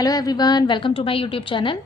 Hello everyone, welcome to my YouTube channel.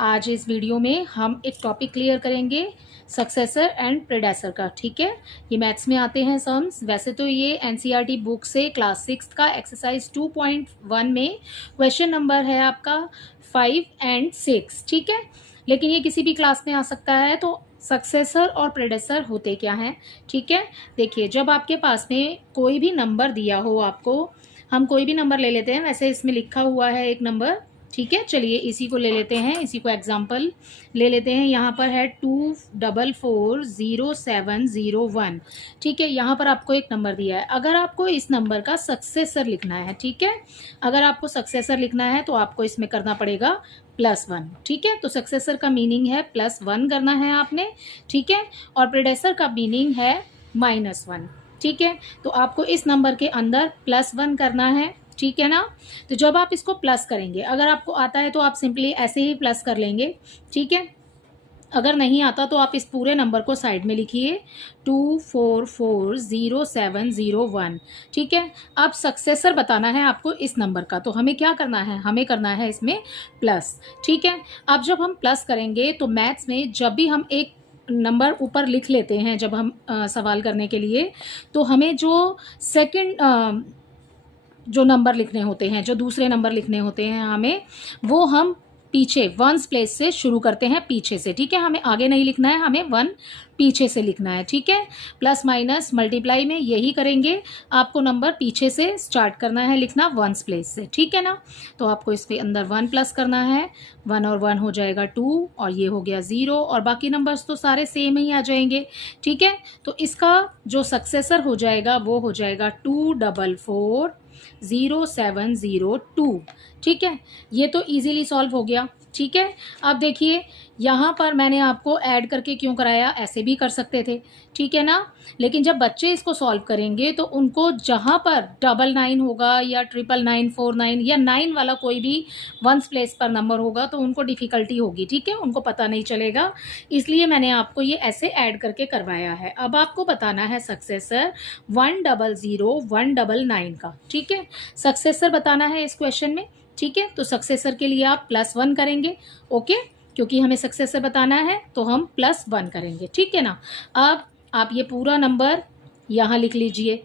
आज इस video में हम एक टॉपिक क्लियर करेंगे सक्सेसर एंड प्रेडेसर का। ठीक है, ये मैथ्स में आते हैं सम्स। वैसे तो ये एनसीईआरटी बुक से क्लास 6 का एक्सरसाइज 2.1 में क्वेश्चन नंबर है आपका 5 एंड 6। ठीक है, लेकिन ये किसी भी क्लास में आ सकता है। तो सक्सेसर और प्रेडेसर होते क्या हैं? ठीक है, देखिए, जब आपके पास में कोई भी नंबर दिया हो आपको, हम कोई भी नंबर ले लेते हैं। वैसे इसमें लिखा हुआ है एक नंबर। ठीक है, चलिए इसी को ले लेते हैं, इसी को एग्जाम्पल ले लेते हैं। यहाँ पर है 2440701। ठीक है, यहाँ पर आपको एक नंबर दिया है। अगर आपको इस नंबर का सक्सेसर लिखना है, ठीक है, अगर आपको सक्सेसर लिखना है तो आपको इसमें करना पड़ेगा +1। ठीक है, तो सक्सेसर का मीनिंग है +1 करना है आपने। ठीक है, और प्रेडेसर का मीनिंग है -1। ठीक है, तो आपको इस नंबर के अंदर +1 करना है। ठीक है ना, तो जब आप इसको प्लस करेंगे, अगर आपको आता है तो आप सिंपली ऐसे ही प्लस कर लेंगे। ठीक है, अगर नहीं आता तो आप इस पूरे नंबर को साइड में लिखिए 2440701। ठीक है, अब सक्सेसर बताना है आपको इस नंबर का, तो हमें क्या करना है, हमें करना है इसमें प्लस। ठीक है, अब जब हम प्लस करेंगे तो मैथ्स में जब भी हम एक नंबर ऊपर लिख लेते हैं, जब हम सवाल करने के लिए, तो हमें जो सेकंड जो नंबर लिखने होते हैं, जो दूसरे नंबर लिखने होते हैं हमें, वो हम पीछे वंस प्लेस से शुरू करते हैं, पीछे से। ठीक है, हमें आगे नहीं लिखना है, हमें वन पीछे से लिखना है। ठीक है, प्लस माइनस मल्टीप्लाई में यही करेंगे, आपको नंबर पीछे से स्टार्ट करना है लिखना, वंस प्लेस से। ठीक है ना, तो आपको इसके अंदर 1 प्लस करना है, 1 और 1 हो जाएगा 2, और ये हो गया 0, और बाकी नंबर्स तो सारे सेम ही आ जाएंगे। ठीक है, तो इसका जो सक्सेसर हो जाएगा वो हो जाएगा 2440702। ठीक है, ये तो इजीली सॉल्व हो गया। ठीक है, अब देखिए, यहाँ पर मैंने आपको ऐड करके क्यों कराया, ऐसे भी कर सकते थे। ठीक है ना, लेकिन जब बच्चे इसको सॉल्व करेंगे तो उनको जहाँ पर 99 होगा या 99949 या 9 वाला कोई भी वंस प्लेस पर नंबर होगा तो उनको डिफ़िकल्टी होगी। ठीक है, उनको पता नहीं चलेगा, इसलिए मैंने आपको ये ऐसे ऐड करके करवाया है। अब आपको बताना है सक्सेसर 100 199 का। ठीक है, सक्सेसर बताना है इस क्वेश्चन में। ठीक है, तो सक्सेसर के लिए आप +1 करेंगे। ओके, क्योंकि हमें सक्सेसर बताना है तो हम +1 करेंगे। ठीक है ना, अब आप ये पूरा नंबर यहाँ लिख लीजिए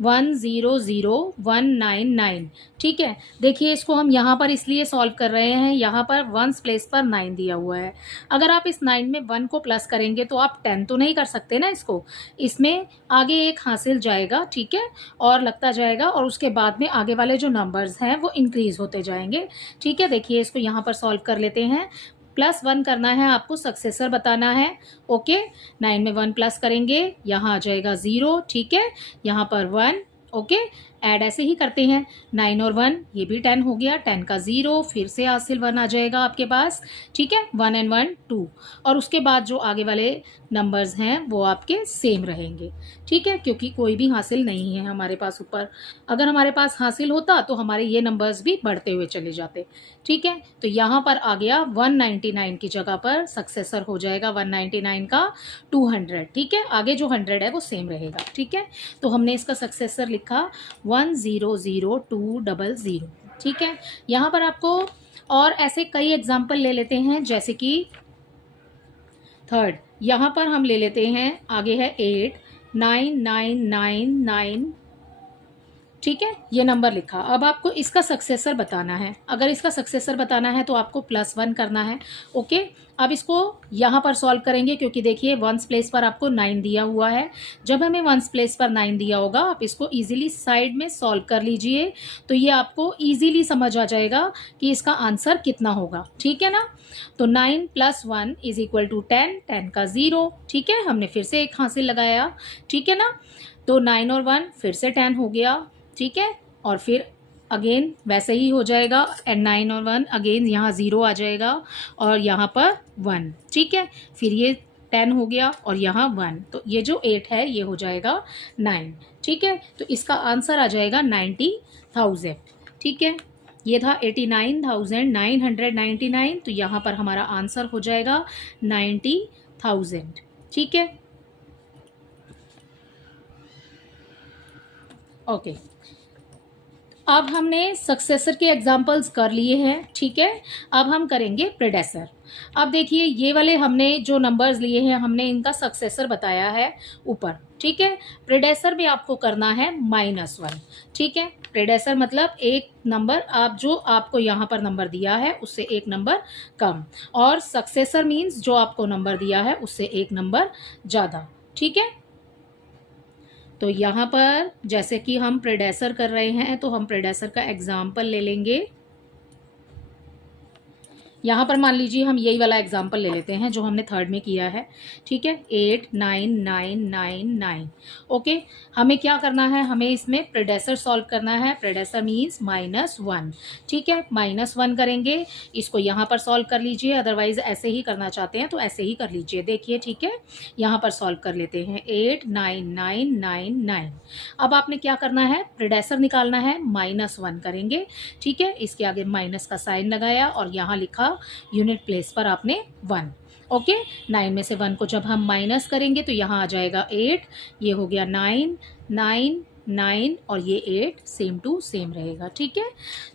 1000199। ठीक है, देखिए, इसको हम यहाँ पर इसलिए सॉल्व कर रहे हैं, यहाँ पर वंस प्लेस पर 9 दिया हुआ है। अगर आप इस 9 में 1 को प्लस करेंगे तो आप 10 तो नहीं कर सकते ना इसको, इसमें आगे एक हासिल जाएगा। ठीक है, और लगता जाएगा, और उसके बाद में आगे वाले जो नंबर्स हैं वो इंक्रीज होते जाएंगे। ठीक है, देखिए, इसको यहाँ पर सॉल्व कर लेते हैं। +1 करना है आपको, सक्सेसर बताना है। ओके, 9 में 1 प्लस करेंगे, यहाँ आ जाएगा 0। ठीक है, यहाँ पर 1। ओके, ऐड ऐसे ही करते हैं, 9 और 1, ये भी 10 हो गया, 10 का 0, फिर से हासिल 1 आ जाएगा आपके पास। ठीक है, 1 एंड 1 2, और उसके बाद जो आगे वाले नंबर्स हैं वो आपके सेम रहेंगे। ठीक है, क्योंकि कोई भी हासिल नहीं है हमारे पास ऊपर। अगर हमारे पास हासिल होता तो हमारे ये नंबर्स भी बढ़ते हुए चले जाते। ठीक है, तो यहाँ पर आ गया 199 की जगह पर सक्सेसर हो जाएगा 199 का 200। ठीक है, आगे जो 100 है वो सेम रहेगा। ठीक है, तो हमने इसका सक्सेसर लिखा 100200। ठीक है, यहाँ पर आपको और ऐसे कई एग्जाम्पल ले लेते हैं, जैसे कि थर्ड, यहाँ पर हम ले लेते हैं, आगे है 89999। ठीक है, ये नंबर लिखा। अब आपको इसका सक्सेसर बताना है। अगर इसका सक्सेसर बताना है तो आपको +1 करना है। ओके, अब इसको यहाँ पर सॉल्व करेंगे, क्योंकि देखिए वंस प्लेस पर आपको 9 दिया हुआ है। जब हमें वंस प्लेस पर 9 दिया होगा, आप इसको इजीली साइड में सॉल्व कर लीजिए, तो ये आपको इजीली समझ आ जाएगा कि इसका आंसर कितना होगा। ठीक है ना, तो 9 + 1 = 10, 10 का 0। ठीक है, हमने फिर से एक हासिल लगाया। ठीक है ना, तो 9 और 1 फिर से 10 हो गया। ठीक है, और फिर अगेन वैसे ही हो जाएगा, एंड 9 और 1 अगेन यहाँ 0 आ जाएगा, और यहाँ पर 1। ठीक है, फिर ये 10 हो गया, और यहाँ 1, तो ये जो 8 है ये हो जाएगा 9। ठीक है, तो इसका आंसर आ जाएगा 90,000। ठीक है, ये था 89,999, तो यहाँ पर हमारा आंसर हो जाएगा 90,000। ठीक है, ओके। अब हमने सक्सेसर के एग्जाम्पल्स कर लिए हैं, ठीक है। अब हम करेंगे प्रेडेसर। अब देखिए ये वाले हमने जो नंबर्स लिए हैं हमने इनका सक्सेसर बताया है ऊपर, ठीक है। प्रेडेसर में आपको करना है -1, ठीक है। प्रेडेसर मतलब एक नंबर आप जो आपको यहाँ पर नंबर दिया है उससे एक नंबर कम, और सक्सेसर मीन्स जो आपको नंबर दिया है उससे एक नंबर ज़्यादा, ठीक है। तो यहाँ पर जैसे कि हम प्रेडेसर कर रहे हैं तो हम प्रेडेसर का एग्जाम्पल ले लेंगे। यहाँ पर मान लीजिए हम यही वाला एग्जाम्पल ले लेते हैं जो हमने थर्ड में किया है, ठीक है। 8 9 9 9 9। ओके, हमें क्या करना है, हमें इसमें प्रेडेसर सॉल्व करना है। प्रेडेसर मीन्स -1, ठीक है। -1 करेंगे, इसको यहाँ पर सॉल्व कर लीजिए, अदरवाइज ऐसे ही करना चाहते हैं तो ऐसे ही कर लीजिए। देखिए, ठीक है, यहाँ पर सॉल्व कर लेते हैं। 8 9 9 9 9। अब आपने क्या करना है, प्रेडेसर निकालना है, -1 करेंगे, ठीक है। इसके आगे माइनस का साइन लगाया और यहाँ लिखा यूनिट प्लेस पर आपने 1। ओके, 9 में से 1 को जब हम माइनस करेंगे तो यहाँ आ जाएगा 8, ये हो गया 9 9 9 और ये 8 सेम टू सेम रहेगा, ठीक है।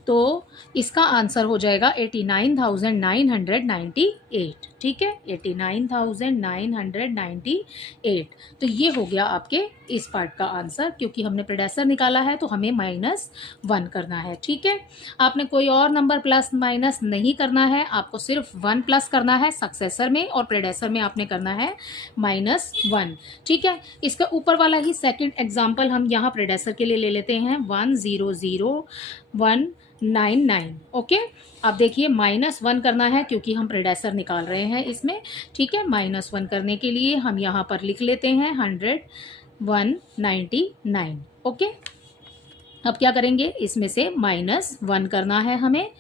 तो इसका आंसर हो जाएगा 89,998, ठीक है, 89,998। तो ये हो गया आपके इस पार्ट का आंसर, क्योंकि हमने प्रेडेसर निकाला है तो हमें -1 करना है, ठीक है। आपने कोई और नंबर प्लस माइनस नहीं करना है, आपको सिर्फ 1 प्लस करना है सक्सेसर में, और प्रेडेसर में आपने करना है -1, ठीक है। इसका ऊपर वाला ही सेकंड एग्जांपल हम यहाँ प्रेडेसर के लिए ले लेते हैं, 100,199। ओके, अब देखिए -1 करना है क्योंकि हम प्रेडेसर निकाल रहे हैं इसमें, ठीक है। -1 करने के लिए हम यहाँ पर लिख लेते हैं 100,199। ओके, अब क्या करेंगे, इसमें से -1 करना है हमें।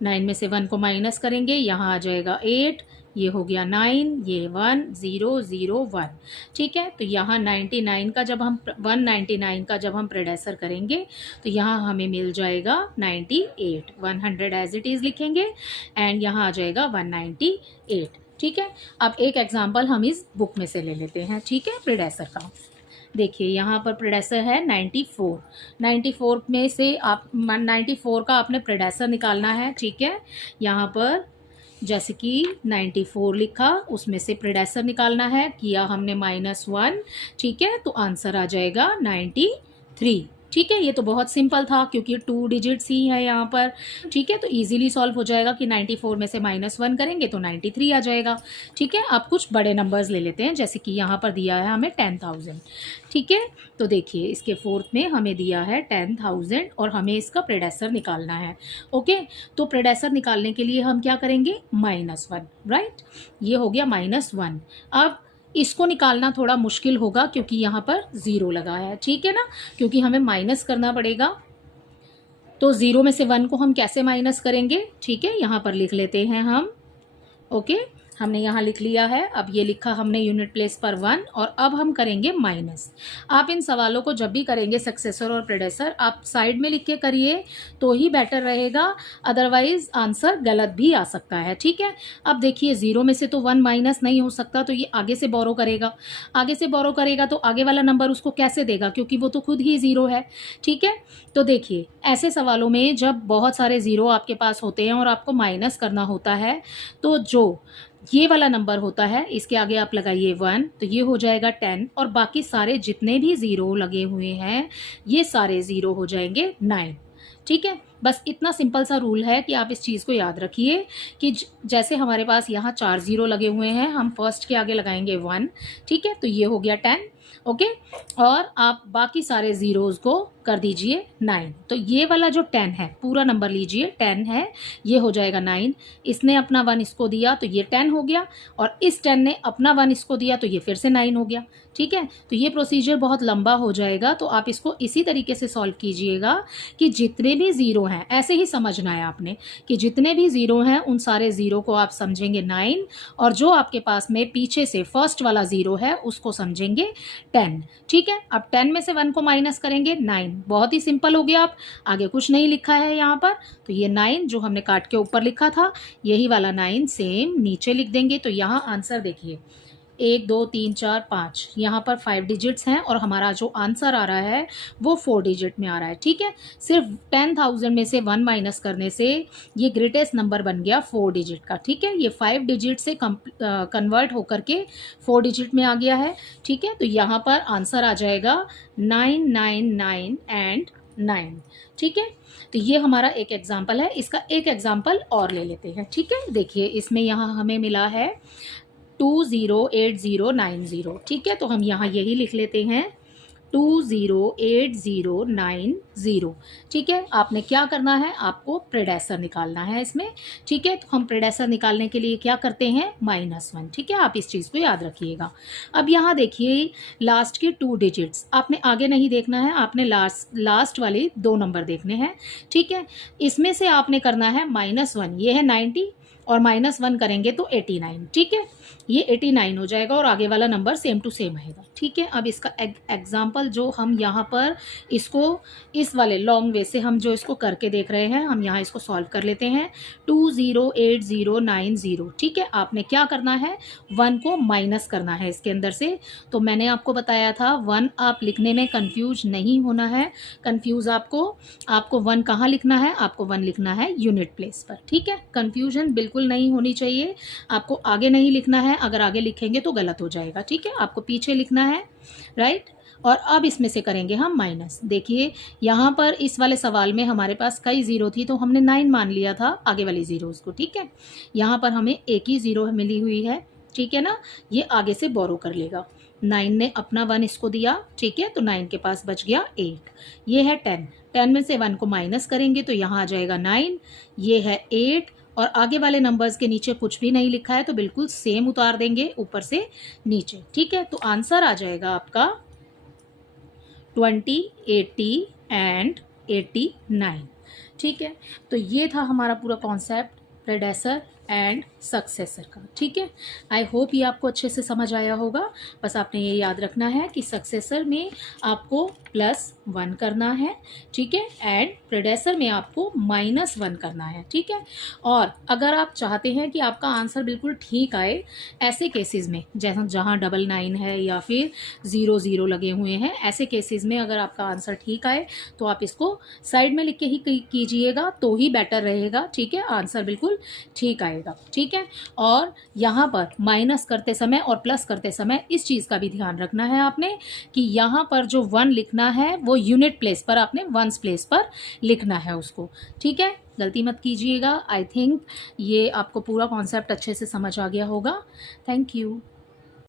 9 में से 1 को माइनस करेंगे, यहाँ आ जाएगा 8, ये हो गया 9, ये 1 0 0 1, ठीक है। तो यहाँ 99 का जब हम 199 का जब हम प्रेडेसर करेंगे तो यहाँ हमें मिल जाएगा 98, 100 एज इट इज़ लिखेंगे एंड यहाँ आ जाएगा 198, ठीक है। अब एक एग्जांपल हम इस बुक में से ले लेते हैं, ठीक है, प्रेडेसर का। देखिए यहाँ पर प्रेडेसर है 94, 94 में से आप 94 का आपने प्रेडेसर निकालना है, ठीक है। यहाँ पर जैसे कि 94 लिखा, उसमें से प्रेडेसर निकालना है, किया हमने -1, ठीक है। तो आंसर आ जाएगा 93, ठीक है। ये तो बहुत सिंपल था क्योंकि 2 डिजिट्स ही है यहाँ पर, ठीक है। तो इजीली सॉल्व हो जाएगा कि 94 में से -1 करेंगे तो 93 आ जाएगा, ठीक है। अब कुछ बड़े नंबर्स ले लेते हैं, जैसे कि यहाँ पर दिया है हमें 10,000, ठीक है। तो देखिए इसके फोर्थ में हमें दिया है 10,000 और हमें इसका प्रेडेसर निकालना है। ओके, तो प्रेडेसर निकालने के लिए हम क्या करेंगे, -1, राइट, ये हो गया -1। अब इसको निकालना थोड़ा मुश्किल होगा क्योंकि यहाँ पर 0 लगा है, ठीक है ना, क्योंकि हमें माइनस करना पड़ेगा। तो 0 में से 1 को हम कैसे माइनस करेंगे, ठीक है, यहाँ पर लिख लेते हैं हम। ओके, हमने यहाँ लिख लिया है। अब ये लिखा हमने यूनिट प्लेस पर 1, और अब हम करेंगे माइनस। आप इन सवालों को जब भी करेंगे सक्सेसर और प्रेडेसर, आप साइड में लिख के करिए तो ही बेटर रहेगा, अदरवाइज आंसर गलत भी आ सकता है, ठीक है। अब देखिए 0 में से तो 1 माइनस नहीं हो सकता, तो ये आगे से बोरो करेगा, आगे से बोरो करेगा तो आगे वाला नंबर उसको कैसे देगा, क्योंकि वो तो खुद ही 0 है, ठीक है। तो देखिए ऐसे सवालों में जब बहुत सारे 0 आपके पास होते हैं और आपको माइनस करना होता है, तो जो ये वाला नंबर होता है इसके आगे आप लगाइए 1, तो ये हो जाएगा 10, और बाकी सारे जितने भी 0 लगे हुए हैं ये सारे 0 हो जाएंगे 9, ठीक है। बस इतना सिंपल सा रूल है कि आप इस चीज़ को याद रखिए कि जैसे हमारे पास यहाँ 4 0 लगे हुए हैं, हम फर्स्ट के आगे लगाएंगे 1, ठीक है। तो ये हो गया 10, ओके, और आप बाकी सारे ज़ीरोज़ को कर दीजिए 9। तो ये वाला जो 10 है, पूरा नंबर लीजिए, 10 है, ये हो जाएगा 9। इसने अपना 1 इसको दिया तो ये 10 हो गया, और इस 10 ने अपना 1 इसको दिया तो ये फिर से 9 हो गया, ठीक है। तो ये प्रोसीजर बहुत लंबा हो जाएगा, तो आप इसको इसी तरीके से सॉल्व कीजिएगा कि जितने भी 0 हैं, ऐसे ही समझना है आपने कि जितने भी 0 हैं उन सारे 0 को आप समझेंगे 9, और जो आपके पास में पीछे से फर्स्ट वाला 0 है उसको समझेंगे 10, ठीक है। अब 10 में से 1 को माइनस करेंगे 9, बहुत ही सिंपल हो गया। आप आगे कुछ नहीं लिखा है यहाँ पर, तो ये 9 जो हमने काट के ऊपर लिखा था यही वाला 9 सेम नीचे लिख देंगे। तो यहाँ आंसर देखिए 1 2 3 4 5, यहाँ पर 5 डिजिट्स हैं और हमारा जो आंसर आ रहा है वो 4 डिजिट में आ रहा है। ठीक है, सिर्फ 10,000 में से 1 माइनस करने से ये ग्रेटेस्ट नंबर बन गया 4 डिजिट का। ठीक है, ये 5 डिजिट से कन्वर्ट होकर के 4 डिजिट में आ गया है। ठीक है, तो यहाँ पर आंसर आ जाएगा 999 एंड 9। ठीक है, तो ये हमारा एक एग्जाम्पल है। इसका एक एग्जाम्पल और ले लेते हैं। ठीक है, देखिए इसमें यहाँ हमें मिला है 208090। ठीक है, तो हम यहाँ यही लिख लेते हैं 208090। ठीक है, आपने क्या करना है, आपको प्रेडेसर निकालना है इसमें। ठीक है, तो हम प्रेडेसर निकालने के लिए क्या करते हैं, -1। ठीक है, आप इस चीज़ को याद रखिएगा। अब यहाँ देखिए लास्ट के 2 डिजिट्स आपने आगे नहीं देखना है, आपने लास्ट वाले 2 नंबर देखने हैं। ठीक है, इसमें से आपने करना है -1, ये है 90 और -1 करेंगे तो 89। ठीक है, ये 89 हो जाएगा और आगे वाला नंबर सेम टू सेम आएगा। ठीक है, अब इसका एग्जाम्पल जो हम यहाँ पर इसको इस वाले लॉन्ग वे से हम जो इसको करके देख रहे हैं, हम यहाँ इसको सॉल्व कर लेते हैं। 208090। ठीक है, आपने क्या करना है, 1 को माइनस करना है इसके अंदर से। तो मैंने आपको बताया था 1 आप लिखने में कंफ्यूज नहीं होना है। कंफ्यूज आपको 1 कहाँ लिखना है, आपको 1 लिखना है यूनिट प्लेस पर। ठीक है, कंफ्यूजन बिल्कुल नहीं होनी चाहिए। आपको आगे नहीं लिखना है, अगर आगे लिखेंगे तो गलत हो जाएगा। ठीक है, आपको पीछे लिखना है, राइट। और अब इसमें से करेंगे हम माइनस। देखिए यहाँ पर इस वाले सवाल में हमारे पास कई ज़ीरो थी तो हमने 9 मान लिया था आगे वाली ज़ीरोज़ को। ठीक है, यहाँ पर हमें एक ही ज़ीरो मिली हुई है। ठीक है ना, ये आगे से बोरो कर लेगा। 9 ने अपना 1 इसको दिया। ठीक है, तो 9 के पास बच गया 8। ये है 10 में से 1 को माइनस करेंगे तो यहाँ आ जाएगा 9। ये है 8 और आगे वाले नंबर्स के नीचे कुछ भी नहीं लिखा है तो बिल्कुल सेम उतार देंगे ऊपर से नीचे। ठीक है, तो आंसर आ जाएगा आपका 20, 80 एंड 89। ठीक है, तो ये था हमारा पूरा कॉन्सेप्ट प्रेडेसर एंड सक्सेसर का। ठीक है, आई होप ये आपको अच्छे से समझ आया होगा। बस आपने ये याद रखना है कि सक्सेसर में आपको +1 करना है। ठीक है, एंड प्रेडेसर में आपको -1 करना है। ठीक है, और अगर आप चाहते हैं कि आपका आंसर बिल्कुल ठीक आए, ऐसे केसेस में जैसा जहाँ 99 है या फिर 00 लगे हुए हैं, ऐसे केसेस में अगर आपका आंसर ठीक आए तो आप इसको साइड में लिख के ही कीजिएगा तो ही बेटर रहेगा। ठीक है, आंसर बिल्कुल ठीक आएगा। ठीक है, और यहाँ पर माइनस करते समय और प्लस करते समय इस चीज़ का भी ध्यान रखना है आपने कि यहाँ पर जो 1 लिखना है वो यूनिट प्लेस पर आपने वंस प्लेस पर लिखना है उसको। ठीक है, गलती मत कीजिएगा। आई थिंक ये आपको पूरा कॉन्सेप्ट अच्छे से समझ आ गया होगा। Thank you.